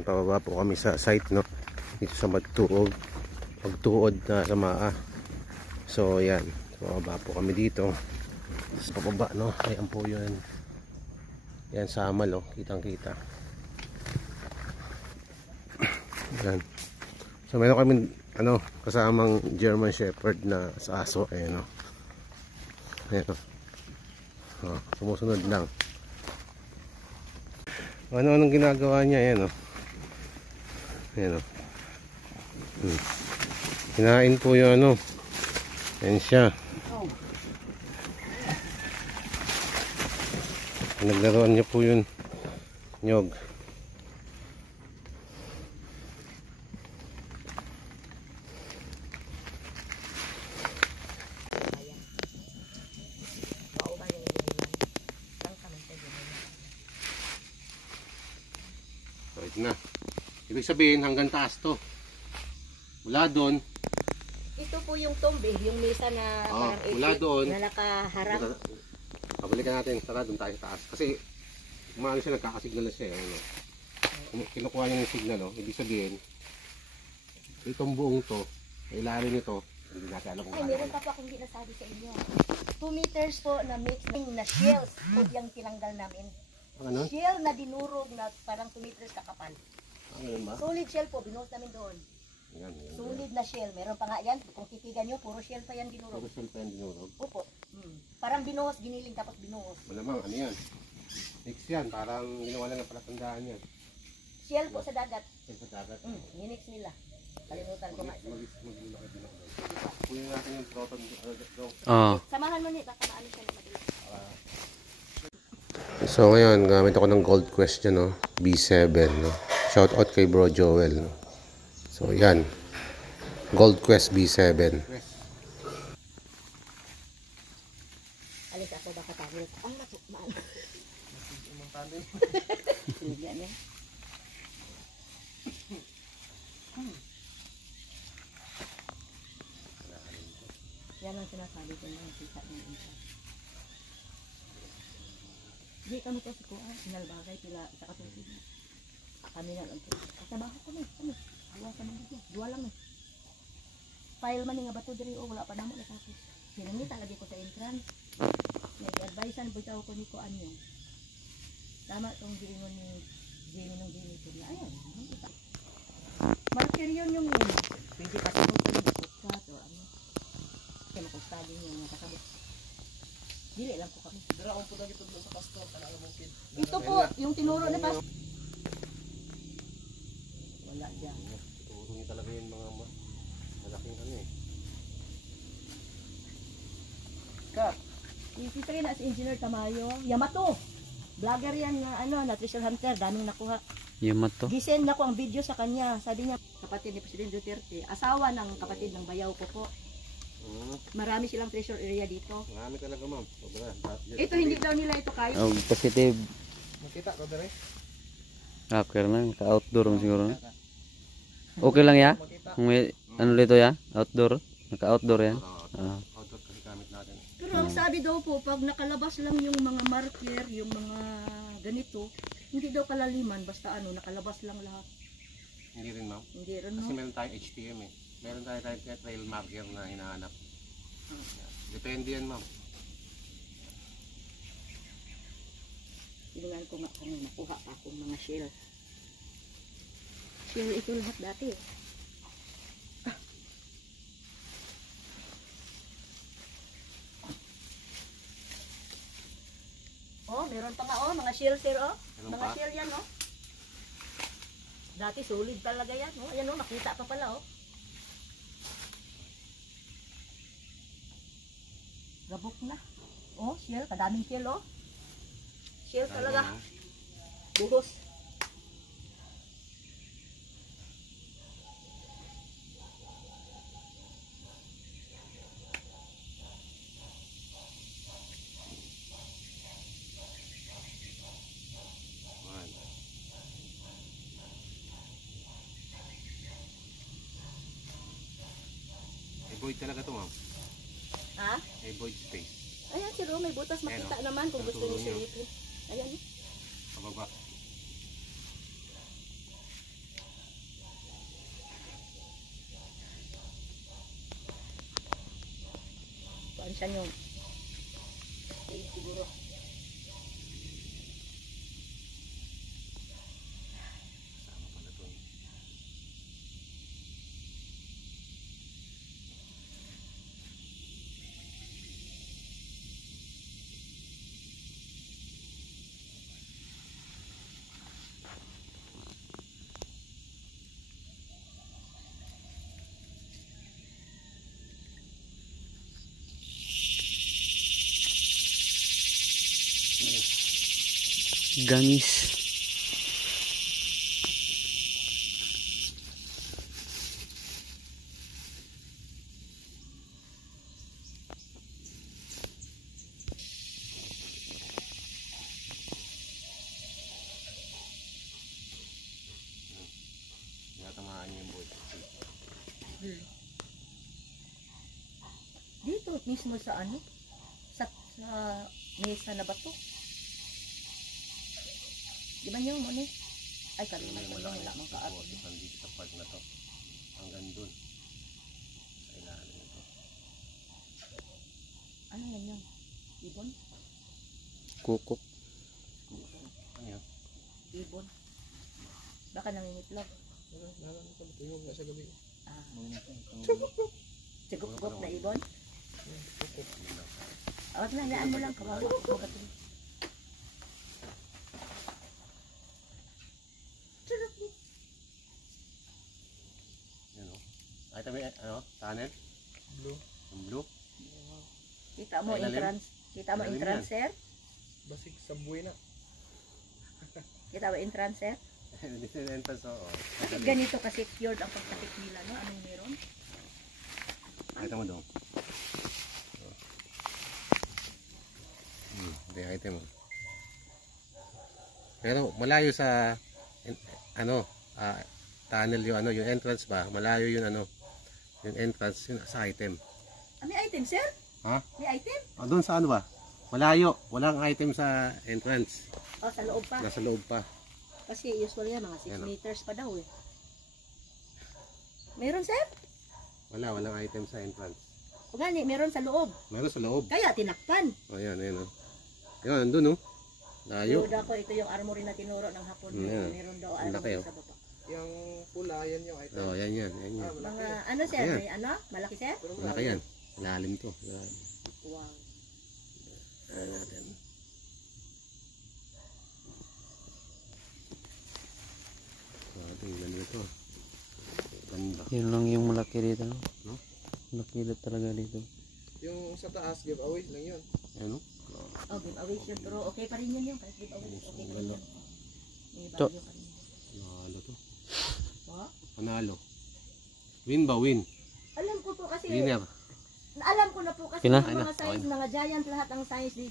Pababa po kami sa site, no, dito sa magtuod na Samaa. So yan, pababa po kami dito. Tapos pababa, no, ayan po yun. Yan sa Amal, oh, kitang kita. Yan. So meron kami kasamang German Shepherd na sa aso, ayan, oh. Ayan, oh. Oh, sumusunod lang. Anong ginagawa niya, ayan, oh. Ayan, oh. Kinain po yung ayan siya. Naglaruan niya po yun nyog. So ito na. Ibig sabihin hanggang taas to. Mula doon. Ito po yung tombe, yung mesa na parang mula doon na nakaharang. Pabalikan natin, tara doon tayo taas. Kasi kumano siya, nagkakasignal na siya. Kinukuha niya yung signal. Ibig sabihin, itong buong to, ilalim nito, hindi natin alam kung ay, meron pa po akong ginasabi sa inyo. 2 meters po na mixing na shells po yung tinanggal namin. Ano? Shell na dinurog na parang 2 meters kakapal. Ba? Solid shell po, binuhos namin doon. Yan. Solid na shell. Meron pa nga yan. Kung titigan nyo, puro shell pa yan dinurog. Puro shell pa yan dinurog? Opo. Parang binuhos, giniling tapos binuhos. Malamang, ano yan? Mix yan, parang ginawa lang ng palatandaan yan. Shell po sa dagat. Shell sa dagat? Minix nila. Kalimutan ko nga. Kunin natin yung proton. Samahan mo ni, baka maano siya na madilis. So ngayon, gamit ako ng Gold Quest dyan, no? B7, no? Shout out kay Bro Joel, no? So yan, Gold Quest B7. Alis ako baka tawag. Ang lato, maano. Sinigyan niya. Yan ang sinasabi ko ng kita ng isa. Di kami kasi ko, sinalbagay pila sa katulog. Kami na lang po. Kasabaho kami. Dua ka ng video. Dua lang eh. File man nga ba ito diri o wala pa namo natapos. Sinangita lagi ko sa entrance. Nag-advisean bitaw ko ni ko anyo. Tama tong giingon ni Jamie ng Jamie ko na ayan. Marker yun yung pwede pa sa podcast o ano. Kaya makustadin yung kasabot. Dili lang po kami. Daraon po dagito sa pastor kana mo kid. Ito po yung tinuro ni pastor. Wala diyan. Tuturo niya talaga yung mga malaking eh. Ka. Si Trina as engineer Tamayo, Yamato. Vlogger yan na na treasure hunter, daming nakuha. Yamato. Gisend na ko ang video sa kanya. Sabi niya, kapatid ni Presidente Duterte, asawa ng kapatid ng bayaw ko po. Marami silang treasure area dito. Marami talaga, ma'am. Ito hindi daw nila ito kayo. Oh, positive. Makita ko dire. Hacker na, ka-outdoor mo siguro. Okay lang ya? Kung may ano dito ya? Outdoor? Naka-outdoor yan? Outdoor kasi gamit natin. Pero ang sabi daw po, pag nakalabas lang yung mga marker, yung mga ganito, hindi daw kalaliman, basta nakalabas lang lahat. Hindi rin, ma'am. Hindi rin, Kasi no? meron tayong HTM eh. Meron tayong trail marker na hinahanap. Depende yan, ma'am. Tingnan ko nga kung nakuha pa akong mga shell. Shell ito lahat dati. Oh, meron pa nga mga shell sir Meron mga pa? shell yan Dati solid talaga yan Ayan nakita pa pala Gabok na. Shell, kadaming shell Shell talaga. Buhos. Void talaga to, ma'am. Ha? May void space. Ayan, sir, may butas makita naman kung gusto niyo silipin. Ayan. Pababa. Minsan yung siguro. Sama pala to. Gangis. Tinatamaan niya yung boy. Dito mismo sa ano? Sa mesa na ba to? Di ba yung ano? Ay, kanina ko lang wala mang kaat. Nandito sa part na to. Hanggang dun. Sa ilalim nito. Ano yan yung? Ibon? Kukok. Ano yun? Ibon? Baka nangingitlog. Nalang ka, tingog na sa gabi. Ah. Sigupgop na ibon? Awat na, hayaan mo lang. Kawawa ako magatuloy. Yan o. Ay, tabi, ano? Tunnel? Blue. Yung blue? Kita mo Ilalim? entrance? Kita mo Ilalim entrance, sir? Basig sa buhay na. Kita mo entrance, sir? Dito yung entrance, oo. Ganito kasi secured ang pagkakit nila, no? Anong meron? Nakita mo doon. Hindi, nakita mo. Pero malayo sa ano, tunnel yung ano, yung entrance ba? Malayo yung ano, yung entrance yun sa item. Ah, may item, sir? Ha? May item? Doon sa ano ba? Malayo, walang item sa entrance. Oh, sa loob pa. Nasa loob pa. Kasi usually yan, mga 6 Yan, oh. meters pa daw eh. Meron, sir? Walang item sa entrance. O gani, meron sa loob. Meron sa loob. Kaya tinakpan. O yan, ayan o. Yan, andun o. Layo. Duda ko, ito yung armory na tinuro ng hapon. Yeah. Meron daw Ang laki, armory oh. sa baba. Yung pula, yan yung item. O, yan. Ah, Mga malaki. ano, sir? Ayan. May ano? Malaki, sir? Pero Malaki yan. Lalim to. Yan. Wow. Ayan natin. Tingnan nyo ito. Ganda. Yun lang yung malaki dito, no? No? Malaki talaga dito. Yung sa taas, giveaway lang yun. Ayan o. Oh, giveaway yun. Pero okay pa rin yun yung. Kahit giveaway, okay pa rin yun. May To- value pa rin. Panalo to. Oh? Panalo. Win ba? Win. Alam ko po kasi, Winner. alam ko na po kasi Kina? yung mga Ayun size, na. mga giant lahat ang size dito.